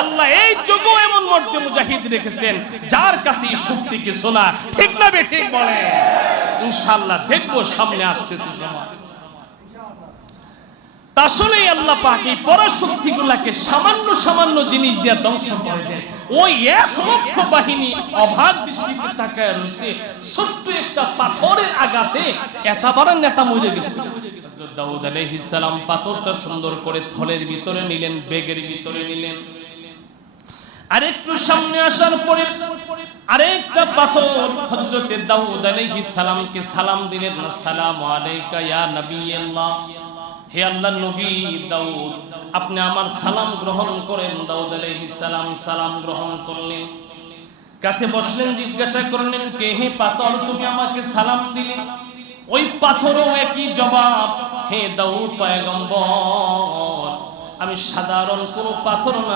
আল্লাহ এই যুগও এমন মর্দে মুজাহিদ রেখেছেন যার কাছে শক্তি কিছু না। ঠিক না বেঠিক বলে? ইনশাআল্লাহ দেখবো সামনে আসতেছে সময়। আসলেই আল্লাহ পাক এই পরাশক্তিগুলোকে সামান্য সামান্য জিনিস দিয়ে ধ্বংস করে দেন। ওই 1 লক্ষ বাহিনী অভাব দৃষ্টিতে তাকায় রয়েছে, ছোট্ট একটা পাথরের আঘাতে এত বড় নেতা মরে গেছে। হযরত দাউদ আলাইহিস সালাম পাথরটা সুন্দর করে থলের ভিতরে নিলেন, ব্যাগের ভিতরে নিলেন। আরেকটু সামনে আসার পরে আরেকটা পাথর হযরত দাউদ আলাইহিস সালামকে সালাম দিলেন, আসসালামু আলাইকা ইয়া নবিয়াল্লাহ, হে আল্লাহর নবী দাউদ, আপনি আমার সালাম গ্রহণ করেন। দাউদ আলাইহিস সালাম সালাম গ্রহণ করলেন, কাছে বসলেন, জিজ্ঞাসা করলেন, কে হে পাথর, তুমি আমাকে সালাম দিলে? ওই পাথরও একই জবাব, হে দাউদ পয়গম্বর, আমি সাধারণ কোনো পাথর না।